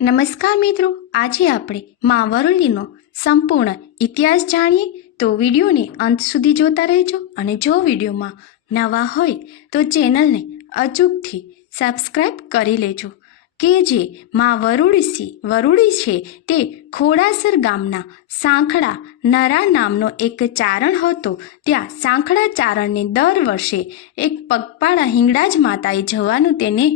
નમસ્કાર મિત્રો, આજે આપણે મા વરુલીનો સંપૂર્ણ ઇતિહાસ જાણીએ. તો વિડીયોને અંત સુધી જોતા રહેજો અને જો વિડીયોમાં નવા હોય, તો ચેનલને અચૂકથી સબસ્ક્રાઈબ કરી લેજો. કે જે મા વરુડી વરુડી છે તે ખોડાસર ગામના સાંખડા નરા નામનો એક ચારણ હતો. ત્યાં સાંખડા ચારણને દર વર્ષે એક પગપાળા હિંગળાજ માતાએ જવાનું તેને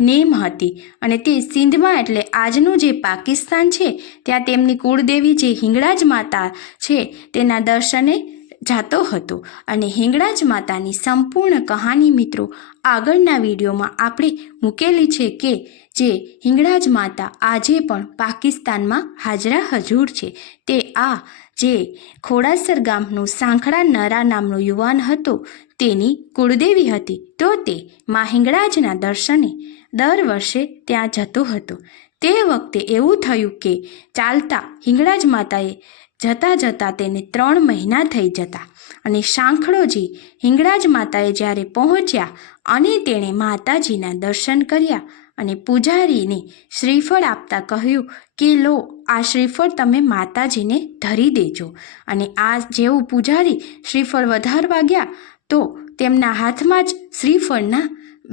નેમ હતી અને તે સિંધમાં એટલે આજનું જે પાકિસ્તાન છે, ત્યાં તેમની કુળદેવી જે હિંગળાજ માતા છે, તેના દર્શને જાતો હતો. અને હિંગળાજ માતાની સંપૂર્ણ કહાની મિત્રો, આગળના વિડીયોમાં આપણે મૂકેલી છે કે જે હિંગળાજ માતા આજે પણ પાકિસ્તાનમાં હાજરા હજૂર છે. તે આ જે ખોડાસર ગામનું સાંખડા નરા નામનો યુવાન હતો તેની કુળદેવી હતી. તો તે મા હિંગળાજના દર્શને દર વર્ષે ત્યાં જતો હતો. તે વખતે એવું થયું કે ચાલતા હિંગળાજ માતાએ જતાં જતાં તેને ત્રણ મહિના થઈ જતા અને સાંખળોજી હિંગળાજ માતાએ જ્યારે પહોંચ્યા અને તેણે માતાજીના દર્શન કર્યા અને પૂજારીને શ્રીફળ આપતા કહ્યું કે, લો, આ શ્રીફળ તમે માતાજીને ધરી દેજો. અને આ જેવું પૂજારી શ્રીફળ વધારવા ગયા તો તેમના હાથમાં જ શ્રીફળના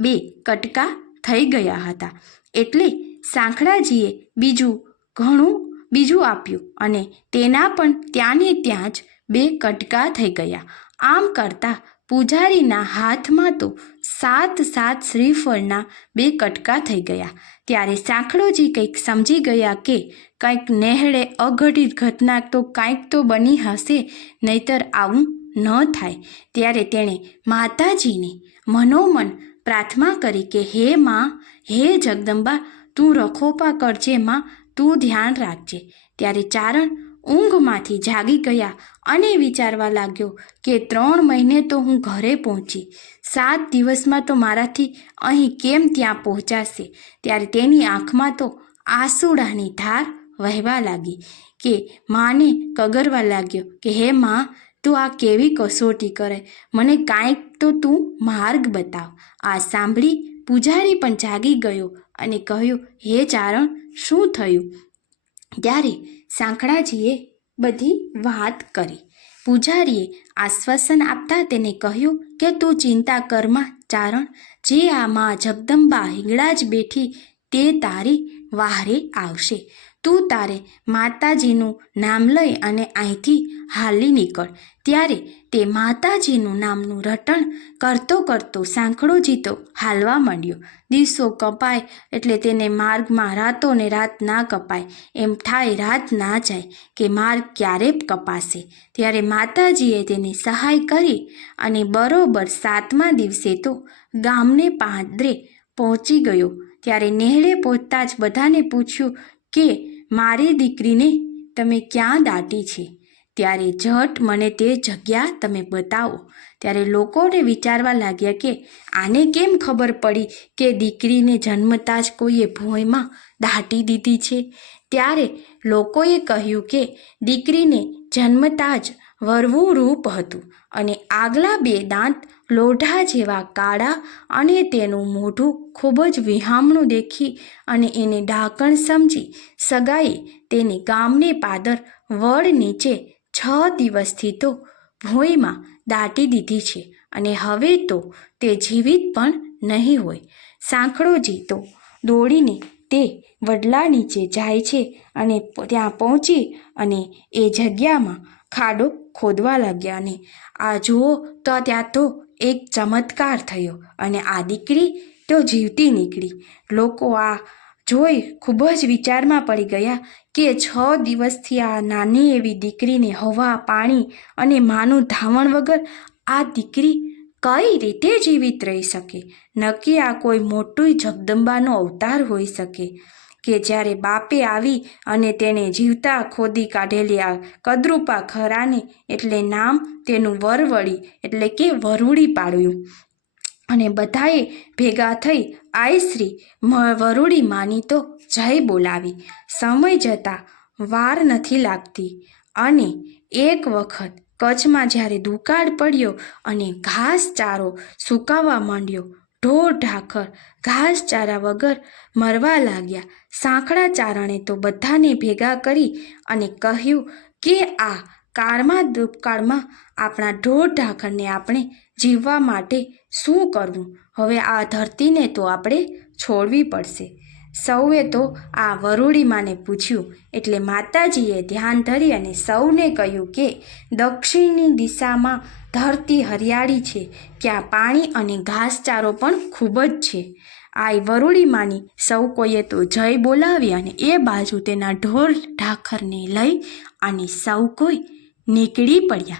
બે કટકા થઈ ગયા હતા. એટલે સાંખડાજીએ બીજું ઘણું બીજું આપ્યું અને તેના પણ ત્યાંને ત્યાં જ બે કટકા થઈ ગયા. આમ કરતાં પૂજારીના હાથમાં તો સાત સાત શ્રીફળના બે કટકા થઈ ગયા. ત્યારે સાંખળોજી કંઈક સમજી ગયા કે કંઈક નેહળે અઘટિત ઘટના તો કાંઈક તો બની હશે, નહીતર આવું ન થાય, ત્યારે તેણે માતાજીને મનોમન પ્રાર્થના કરી કે, હે માં, હે જગદંબા, તું રખોપા કરજે માં, તું ધ્યાન રાખજે. ત્યારે ચારણ ઊંઘમાંથી જાગી ગયા અને વિચારવા લાગ્યો કે, ત્રણ મહિને તો હું ઘરે પહોંચી, સાત દિવસમાં તો મારાથી અહીં કેમ ત્યાં પહોંચાશે? ત્યારે તેની આંખમાં તો આંસુડાની ધાર વહેવા લાગી કે, માને કગરવા લાગ્યો કે, હે માં તું આ કેવી કસોટી કરે? મને કાંઈક તો તું માર્ગ બતાવ. આ સાંભળી પૂજારી પણ જાગી ગયો અને કહ્યું, હે ચારણ, શું થયું? ત્યારે સાંકળાજીએ બધી વાત કરી. પૂજારીએ આશ્વાસન આપતા તેને કહ્યું કે, તું ચિંતા કરમાં ચારણ. જે આ માં જગદંબા જ બેઠી તે તારી વાહરે આવશે. તું તારે માતાજીનું નામ લઈ અને અહીંથી હાલી નીકળ. ત્યારે તે માતાજીનું નામનું રટણ કરતો કરતો સાંકળો જીતો હાલવા માંડ્યો. દિવસો કપાય એટલે તેને માર્ગમાં રાતો ને રાત ના કપાય. એમ થાય રાત ના જાય કે માર્ગ ક્યારે કપાશે. ત્યારે માતાજીએ તેની સહાય કરી અને બરોબર સાતમા દિવસે તો ગામને પાંદરે પહોંચી ગયો. ત્યારે નેહળે પહોંચતા જ બધાને પૂછ્યું કે, મારી દીકરીને તમે ક્યાં દાટી છે? ત્યારે ઝટ મને તે જગ્યા તમે બતાવો. ત્યારે લોકોને વિચારવા લાગ્યા કે, આને કેમ ખબર પડી કે દીકરીને જન્મતા જ કોઈએ ભોંયમાં દાટી દીધી છે? ત્યારે લોકોએ કહ્યું કે, દીકરીને જન્મતા જ વરવું રૂપ હતું અને આગલા બે દાંત લોઢા જેવા કાળા અને તેનું મોઢું ખૂબ જ વિહામણું દેખી અને એને ઢાંકણ સમજી સગાએ તેને ગામને પાદર વડ નીચે છ દિવસથી તો ભોંયમાં દાટી દીધી છે અને હવે તો તે જીવિત પણ નહીં હોય. સાંકળોજી તો દોડીને તે વડલા નીચે જાય છે અને ત્યાં પહોંચી અને એ જગ્યામાં ખાડો ખોદવા લાગ્યા અને આ જુઓ તો ત્યાં તો એક ચમત્કાર થયો અને આ દીકરી તો જીવતી નીકળી. લોકો આ જોઈ ખૂબ જ વિચારમાં પડી ગયા કે છ દિવસથી આ નાની એવી દીકરીને હવા, પાણી અને માનું ધાવણ વગર આ દીકરી કઈ રીતે જીવિત રહી શકે? નક્કી આ કોઈ મોટું જગદંબાનો અવતાર હોઈ શકે. કે જ્યારે બાપે આવી અને તેણે જીવતા ખોદી કાઢેલી આ કદરૂપા ખરાને એટલે નામ તેનું વરવળી એટલે કે વરુડી પાડ્યું. અને બધાએ ભેગા થઈ આયશ્રી વરુડી માની તો જય બોલાવી. સમય જતાં વાર નથી લાગતી. અને એક વખત કચ્છમાં જ્યારે દુકાળ પડ્યો અને ઘાસચારો સુકાવા માંડ્યો ઢોર ઢાખર ઘાસચારા વગર મરવા લાગ્યા. સાંકડા ચારણે તો બધાને ભેગા કરી અને કહ્યું કે આ કાળમાં દુકાળમાં આપણા ઢોર ઢાખરને આપણે જીવવા માટે શું કરવું? હવે આ ધરતીને તો આપણે છોડવી પડશે. સૌએ તો આ વરુડીમાને પૂછ્યું. એટલે માતાજીએ ધ્યાન ધરી અને સૌને કહ્યું કે દક્ષિણની દિશામાં ધરતી હરિયાળી છે, ત્યાં પાણી અને ઘાસચારો પણ ખૂબ જ છે. આઈ વરુડીમાની સૌ કોઈએ તો જય બોલાવી અને એ બાજુ તેના ઢોર ઢાખરને લઈ અને સૌ કોઈ નીકળી પડ્યા.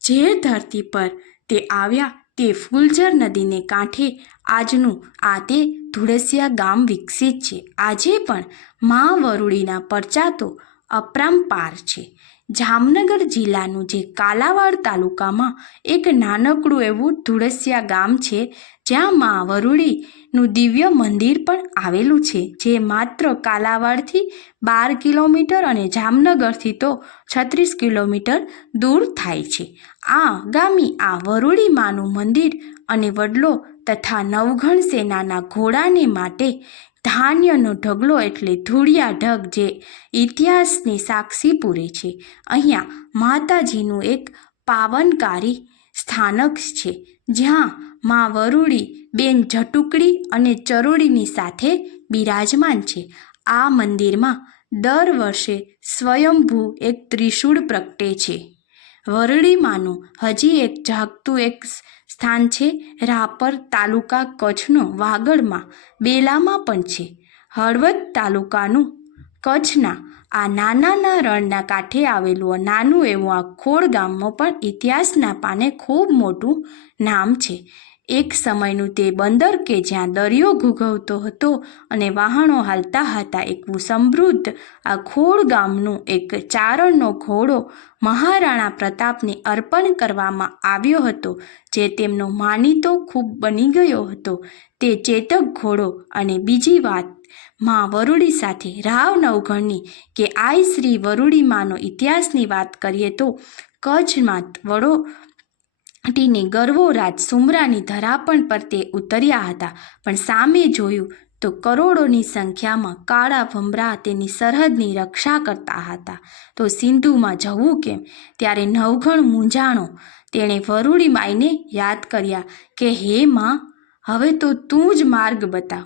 જે ધરતી પર તે આવ્યા તે ફૂલઝર નદીને કાંઠે આજનું આ તે ધુળસિયા ગામ વિકસિત છે. આજે પણ મા વરુડીના પરચા તો અપરંપાર છે. જામનગર જિલ્લાનું જે કાલાવાડ તાલુકામાં એક નાનકડું એવું ધુળસિયા ગામ છે, જ્યાં મા વરુડીનું દિવ્ય મંદિર પણ આવેલું છે, જે માત્ર કાલાવાડથી બાર કિલોમીટર અને જામનગરથી તો છત્રીસ કિલોમીટર દૂર થાય છે. આ ગામી આ વરુડી માનું મંદિર અને વડલો તથા નવઘણ સેનાના ઘોડાને માટે ધાન્યનો ઢગલો એટલે ધૂળિયા ઢગ જે ઇતિહાસની સાક્ષી પૂરે છે. અહીંયા માતાજીનું એક પાવનકારી સ્થાનક છે, જ્યાં મા વરુડી બેન જટુકડી અને ચરોડીની સાથે બિરાજમાન છે. આ મંદિરમાં દર વર્ષે સ્વયંભૂ એક ત્રિશૂળ પ્રગટે છે. વરડીમાંનું હજી એક જાગતું એક સ્થાન છે, રાપર તાલુકા કચ્છનો વાગડમાં, બેલામાં પણ છે. હળવદ તાલુકાનું કચ્છના આ નાનાના રણના કાંઠે આવેલું નાનું એવું આ ખોડ ગામમાં પણ ઇતિહાસના પાને ખૂબ મોટું નામ છે. એક સમયનું તે બંદર કે જ્યાં દરિયો ઘૂઘવતો હતો અને વાહનો હાલતા હતા એકવું સમૃદ્ધ, આ ખોડ ગામનું એક ચારણનો ઘોડો મહારાણા પ્રતાપને અર્પણ કરવામાં આવ્યો હતો, જે તેમનો માનીતો ખૂબ બની ગયો હતો. તે ચેતક ઘોડો અને બીજી વાત, માં વરુડી સાથે રાવ નવઘણની કે આઈ શ્રી વરુડી માનો ઇતિહાસની વાત કરીએ તો, કચ્છમાં વડો ટીની ગરવો રાજ સુમરાની ધરાપણ પર તે ઉતર્યા હતા. પણ સામે જોયું તો કરોડોની સંખ્યામાં કાળા ભમરા તેની સરહદની રક્ષા કરતા હતા. તો સિંધુમાં જવું કેમ? ત્યારે નવઘણ મૂંઝાણો. તેણે વરુડી માઈને યાદ કર્યા કે, હે માં, હવે તો તું જ માર્ગ બતાવ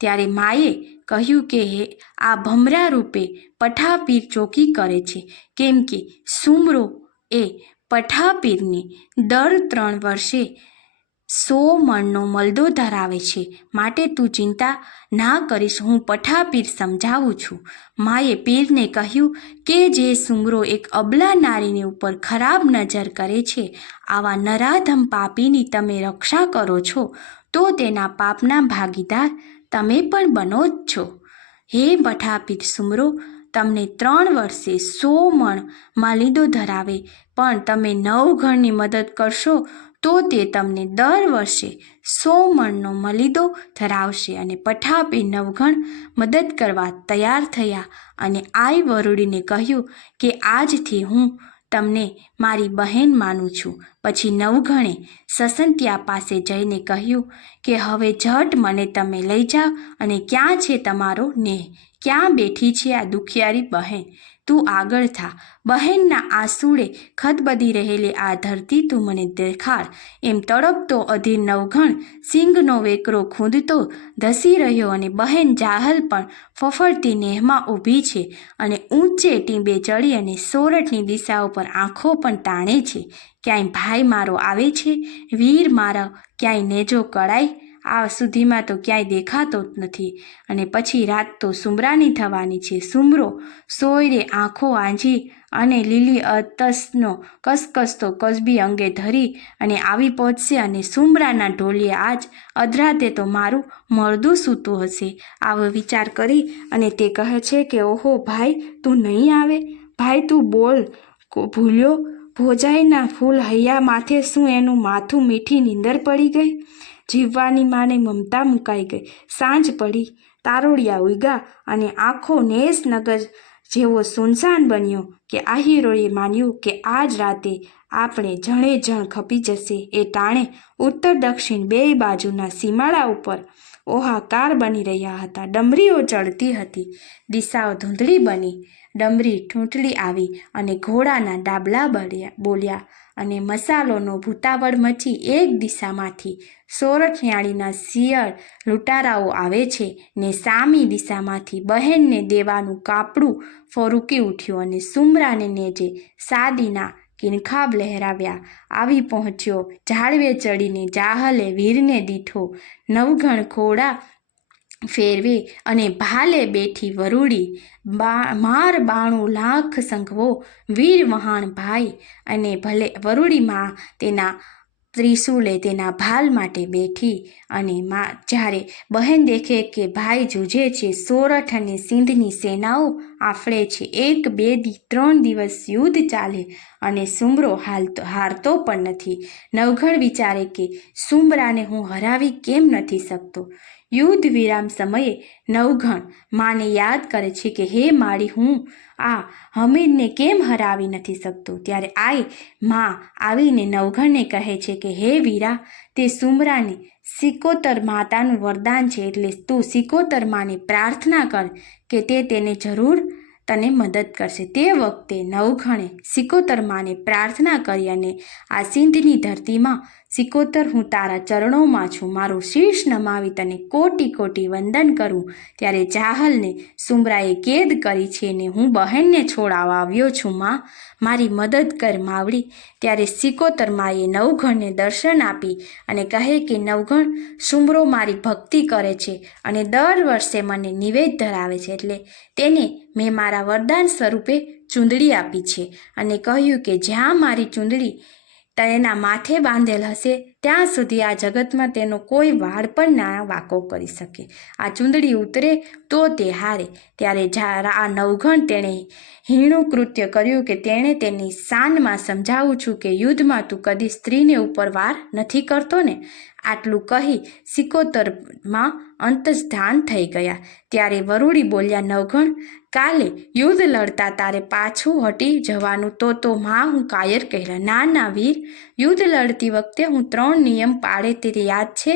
ત્યારે માએ કહ્યું કે, હે, આ ભમરા રૂપે પઠાપીર ચોકી કરે છે. કેમ કે સુમરો એ પઠાપીરની દર ત્રણ વર્ષે સો મણનો મલદો ધરાવે છે. માટે તું ચિંતા ના કરીશ, હું પઠાપીર સમજાવું છું. માએ પીરને કહ્યું કે જે સુમરો એક અબલા નારીની ઉપર ખરાબ નજર કરે છે, આવા નરાધમ પાપીની તમે રક્ષા કરો છો, તો તેના પાપના ભાગીદાર તમે પણ બનો જ છો. હે પઠાપીર સુમરો તમને ત્રણ વર્ષે સો મણ માલિદો ધરાવે, પણ તમે નવ ગણની મદદ કરશો, તો તે તમને દર વર્ષે સો મણનો મલિદો ધરાવશે અને પઠાપે નવઘણ મદદ કરવા તૈયાર થયા. અને આઈ વરુડીને કહ્યું કે, આજથી હું તમને મારી બહેન માનું છું. પછી નવઘણે સસંતિયા પાસે જઈને કહ્યું કે, હવે ઝટ મને તમે લઈ જાઓ અને ક્યાં છે તમારો નેહ? ક્યાં બેઠી છે આ દુખિયારી બહેન? તું આગળ થા. બહેનના આંસુડે ખદબદી રહેલી આ ધરતી તું મને દેખાડ. એમ તડપતો અધીર નવઘણ સિંગનો વેકરો ખૂંદતો ધસી રહ્યો અને બહેન જાહલ પણ ફફડતી નેહમાં ઊભી છે અને ઊંચે ટીંબે ચડી અને સોરઠની દિશા ઉપર આંખો પણ તાણે છે. ક્યાંય ભાઈ મારો આવે છે? વીર મારા ક્યાંય નેજો કળાય? આ સુધીમાં તો ક્યાંય દેખાતો જ નથી. અને પછી રાત તો સુમરાની થવાની છે. સુમરો સોયરે આંખો આંજી અને લીલી અતસનો કસકસતો કસબી અંગે ધરી અને આવી પહોંચશે અને સુમરાના ઢોલીએ આજ અધરાતે તો મારું મળદું સૂતું હશે. આવો વિચાર કરી અને તે કહે છે કે, ઓહો, ભાઈ, તું નહીં આવે? ભાઈ, તું બોલ. ભૂલ્યો? ભોજાઈના ફૂલ હૈયા માથે શું એનું માથું મીઠી નીંદર પડી ગઈ? જીવવાની માને મમતા મુકાઈ ગઈ. સાંજ પડી, તારોડિયા ઉગ્યા અને આખો નેસ નગર જેવો સુનસાન બન્યો કે આહિરોએ માન્યું કે આજ રાતે આપણે જણે જણ ખપી જશે. એ ટાણે ઉત્તર દક્ષિણ બે બાજુના સીમાડા ઉપર ઓહાકાર બની રહ્યા હતા. ડમરીઓ ચડતી હતી. દિશાઓ ધૂંધળી બની. ડમરી ઠૂંઠલી આવી અને ઘોડાના ડાબલા બળ્યા, બોલ્યા અને મસાલોનો ભૂતાવળ મચી એક દિશામાંથી સોરઠિયાળીના શિયળ લૂંટારાઓ આવે છે ને સામી દિશામાંથી બહેનને દેવાનું કાપડું ફરૂકી ઉઠ્યું અને સુમરાને નેજે સાદીના કિનખાબ લહેરાવ્યા. આવી પહોંચ્યો. ઝાડવે ચડીને જાહલે વીરને દીઠો. નવઘણ ઘોડા ફેરવે અને ભાલે બેઠી વરૂડી માર બાણું લાખ સંઘવો વીર વહાણ ભાઈ અને ભલે વરૂડીમાં તેના ત્રિશુલે તેના ભાલ માટે બેઠી અને મા, જ્યારે બહેન દેખે કે ભાઈ જુજે છે, સોરઠ અને સિંધની સેનાઓ આફળે છે. એક, બે ત્રણ દિવસ યુદ્ધ ચાલે અને સુમરો હાલતો હારતો પણ નથી. નવઘણ વિચારે કે, સુમરાને હું હરાવી કેમ નથી શકતો? યુદ્ધ વિરામ સમયે નવઘણ માને યાદ કરે છે કે, હે માળી, હું આ હમીરને કેમ હરાવી નથી શકતો? ત્યારે આઈ માં આવીને નવઘણને કહે છે કે, હે વીરા, તે સુમરાને સિકોતર માતાનું વરદાન છે, એટલે તું સિકોતર માને પ્રાર્થના કર કે તે તેને જરૂર તને મદદ કરશે. તે વખતે નવઘણે સિકોતર માને પ્રાર્થના કરી અને આ સિંધની ધરતીમાં સિકોતર હું તારા ચરણોમાં છું. મારું શીશ નમાવી તને કોટી કોટી વંદન કરું. ત્યારે ચાહલને સુમરાએ કેદ કરી છે ને હું બહેનને છોડાવવા આવ્યો છું, માં. મારી મદદ કર, માવડી. ત્યારે સિકોતર માએ નવઘણને દર્શન આપી અને કહે કે, નવઘણ, સુમરો મારી ભક્તિ કરે છે અને દર વર્ષે મને નિવેદ ધરાવે છે એટલે તેને મેં મારા વરદાન સ્વરૂપે ચૂંદડી આપી છે. અને કહ્યું કે, જ્યાં મારી ચૂંદડી તેના માથે બાંધેલ હશે, ત્યાં સુધી આ જગતમાં તેનો કોઈ વાળ પણ ના વાકો કરી શકે. આ ચૂંદડી ઉતરે તો તે હારે. ત્યારે જ્યારે આ નવઘણ તેણે હીણું કૃત્ય કર્યું કે તેણે તેની શાનમાં સમજાવું છું કે યુદ્ધમાં તું કદી સ્ત્રીને ઉપર વાર નથી કરતો ને? આટલું કહી સિકોતરમાં અંતસ્ધાન થઈ ગયા. ત્યારે વરૂડી બોલ્યા નવઘણ કાલે યુદ્ધ લડતા તારે પાછું હટી જવાનું તો તો માં હું કાયર કહેલા ના ના, વીર, યુદ્ધ લડતી વખતે હું ત્રણ નિયમ પાડે તે યાદ છે?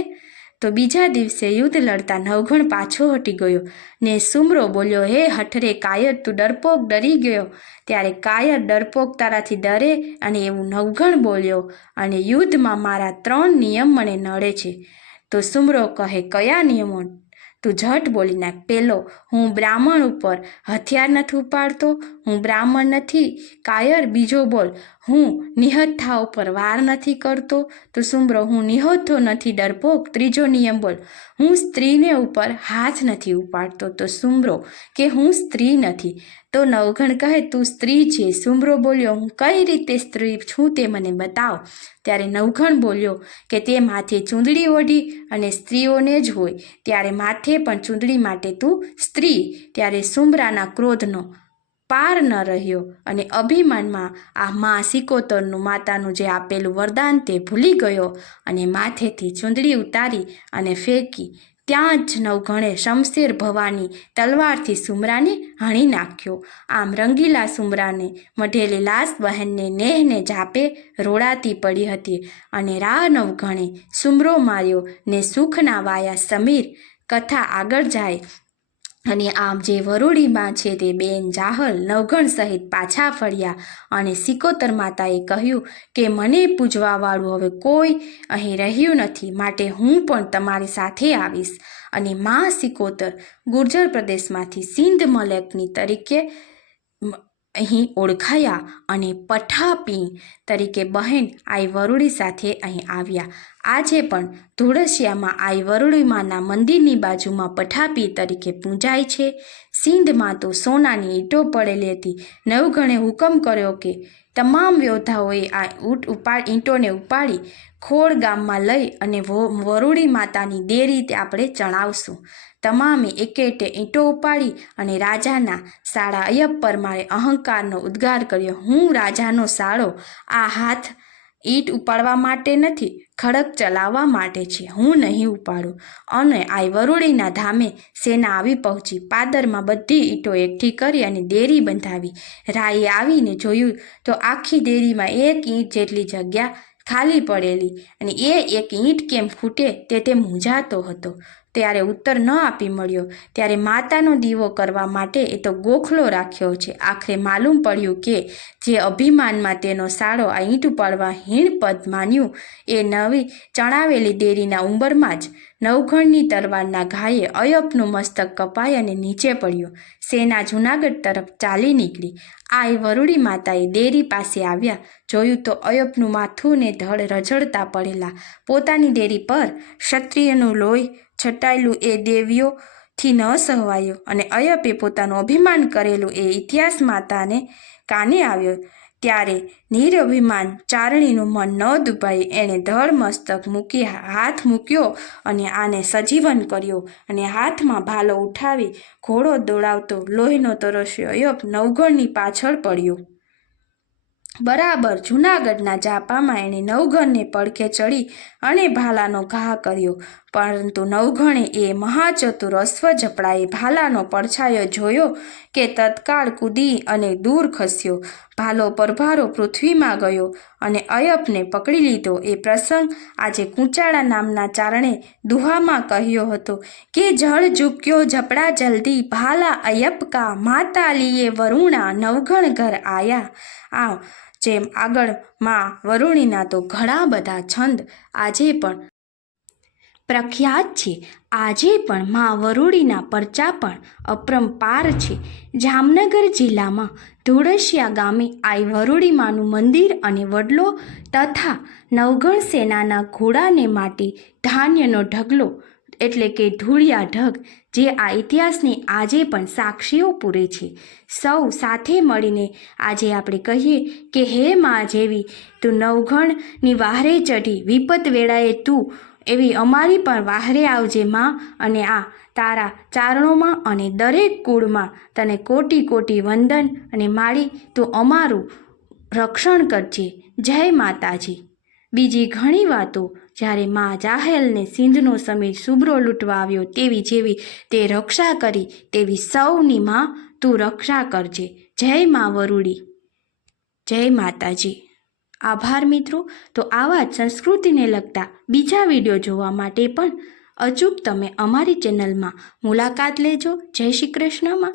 તો બીજા દિવસે યુદ્ધ લડતા નવઘણ પાછો હટી ગયો ને સુમરો બોલ્યો, હે હઠરે, કાયર તું ડરપોક ડરી ગયો. ત્યારે કાયર ડરપોક તારાથી ડરે અને એવું નવઘણ બોલ્યો, અને યુદ્ધમાં મારા ત્રણ નિયમ મને નડે છે. તો સુમરો કહે, કયા નિયમો? તું ઝટ બોલી નાખ. પેલો, હું બ્રાહ્મણ ઉપર હથિયાર નથી ઉપાડતો હું બ્રાહ્મણ નથી, કાયર બીજો બોલ. હું નિહત્થા ઉપર વાર નથી કરતો, તો સુમરો હું નિહોથો નથી ડરપોક, ત્રીજો નિયમ બોલ. હું સ્ત્રીને ઉપર હાથ નથી ઉપાડતો, તો સુમરો કે હું સ્ત્રી નથી? તો નવઘણ કહે, તું સ્ત્રી છે. સુમરો બોલ્યો, હું કઈ રીતે સ્ત્રી છું તે મને બતાવ. ત્યારે નવઘણ બોલ્યો કે તે માથે ચૂંદડી ઓઢી અને સ્ત્રીઓને જ હોય. ત્યારે માથે પણ ચૂંદડી માટે તું સ્ત્રી. ત્યારે સુમરાના ક્રોધનો પાર ન રહ્યો અને અભિમાનમાં આ મા સિકોતરનું માતાનું જે આપેલું વરદાન તે ભૂલી ગયો અને માથેથી ચૂંદડી ઉતારી અને ફેંકી ત્યાં જ નવઘણે શમશેર ભવાની તલવારથી સુમરાને હણી નાખ્યો. આમ રંગીલા સુમરાને મઢેલી લાશ બહેનને નેહને જાપે રોડાતી પડી હતી અને રાહ નવઘણે સુમરો માર્યો ને સુખના વાયા સમીર કથા આગળ જાય અને આમ જે વરૂડીમાં છે તે બેન જાહલ નવઘણ સહિત પાછા ફર્યા અને સિકોતર માતાએ કહ્યું કે, મને પૂજવાવાળું હવે કોઈ અહીં રહ્યું નથી, માટે હું પણ તમારી સાથે આવીશ. અને મા સિકોતર ગુર્જર પ્રદેશમાંથી સિંધ મલેકની તરીકે અહીં ઓળખાયા અને પઠાપી તરીકે બહેન આઈ વરુડી સાથે અહીં આવ્યા. આજે પણ ધુળસિયામાં આઈ વરુડીમાના મંદિરની બાજુમાં પઠાપી તરીકે પૂજાય છે. સિંધમાં તો સોનાની ઈંટો પડેલી હતી. નવગણે હુકમ કર્યો કે તમામ યોદ્ધાઓએ આ ઊંટ ઉપાડ, ઈંટોને ઉપાડી ખોડ ગામમાં લઈ અને વરુડી માતાની દેરી આપણે ચણાવશું તમામે એકેટે ઈંટો ઉપાડી અને રાજાના સાળા અયપ મારે અહંકારનો ઉદ્ગાર કર્યો. હું રાજાનો સાળો આ હાથ ઈંટ ઉપાડવા માટે નથી, ખડક ચલાવવા માટે છે. હું નહીં ઉપાડું. અને આ વરુડીના ધામે સેના આવી પહોંચી. પાદરમાં બધી ઈંટો એકઠી કરી અને દેરી બંધાવી. રાયે આવીને જોયું તો આખી દેરીમાં એક ઈંટ જેટલી જગ્યા ખાલી પડેલી અને એ એક ઈંટ કેમ ફૂટે તે તે મૂંઝાતો હતો. ત્યારે ઉત્તર ન આપી મળ્યો. ત્યારે માતાનો દીવો કરવા માટે એ તો ગોખલો રાખ્યો છે. આખરે માલુમ પડ્યું કે જે અભિમાનમાં તેનો સાળો આ ઈંટ ઉપાડવા હીણપદ માન્યું, એ નવી ચણાવેલી દેરીના ઉંબરમાં જ નવઘણની તરવારના ઘાયે અયપનું મસ્તક કપાઈ અને નીચે પડ્યું. સેના જૂનાગઢ તરફ ચાલી નીકળી. આય વરુડી માતાએ દેરી પાસે આવ્યા. જોયું તો અયપનું માથું ને ધડ રઝળતા પડેલા. પોતાની દેરી પર ક્ષત્રિયનું લોહી છટાયેલું એ દેવીઓથી ન સહવાયું અને અયપે પોતાનું અભિમાન કરેલું એ ઇતિહાસ માતાને કાને આવ્યો? ત્યારે નિરભિમાન ચારણીનું મન ન દુભાઈ એણે ધડ મસ્તક મૂકી હાથ મૂક્યો અને આને સજીવન કર્યો અને હાથમાં ભાલો ઉઠાવી ઘોડો દોડાવતો લોહીનો તરસ્યો, અયપ નવઘણની પાછળ પડ્યો. બરાબર જૂનાગઢના જાપામાં એણે નવઘણને પડખે ચડી અને ભાલાનો ઘા કર્યો, પરંતુ નવઘણે એ મહાચતુર અશ્વ ઝપડાએ ભાલાનો પડછાયો જોયો કે તત્કાળ કૂદી અને દૂર ખસ્યો. ભાલો પરભારો પૃથ્વીમાં ગયો અને અયપને પકડી લીધો. એ પ્રસંગ આજે કુંચાળા નામના ચારણે દુહામાં કહ્યો હતો કે, જળ ઝૂક્યો ઝપડા જલ્દી, ભાલા અયપ કા માતા વરુણા નવઘણ ઘર આયા. આ જેમ આગળમાં વરુણીના તો ઘણા બધા છંદ આજે પણ પ્રખ્યાત છે. આજે પણ મા વરુડીના પરચા પણ અપરંપાર છે. જામનગર જિલ્લામાં ધોળસિયા ગામે આઈ વરુડીમાનું મંદિર અને વડલો તથા નવગણ સેનાના ઘોડાને માટે ધાન્યનો ઢગલો, એટલે કે ધૂળિયા ઢગ, જે આ ઇતિહાસની આજે પણ સાક્ષીઓ પૂરે છે. સૌ સાથે મળીને આજે આપણે કહીએ કે, હે મા જેવી, તું નવઘણની વાહરે ચઢી વિપત વેળાએ તું એવી અમારી પણ વાહરે આવજે માં અને આ તારા ચારણોમાં અને દરેક કુળમાં તને કોટી કોટી વંદન અને માળી તું અમારું રક્ષણ કરજે. જય માતાજી. બીજી ઘણી વાતો, જ્યારે મા જાહેલને સિંધનો સમીર સુબરો લૂંટવા આવ્યો તેવી જેવી તે રક્ષા કરી, તેવી સૌની માં તું રક્ષા કરજે. જય મા વરુડી. જય માતાજી. આભાર મિત્રો. તો આવા જ સંસ્કૃતિને લગતા બીજા વીડિયો જોવા માટે પણ અચૂક તમે અમારી ચેનલમાં મુલાકાત લેજો. જય શ્રી કૃષ્ણમાં.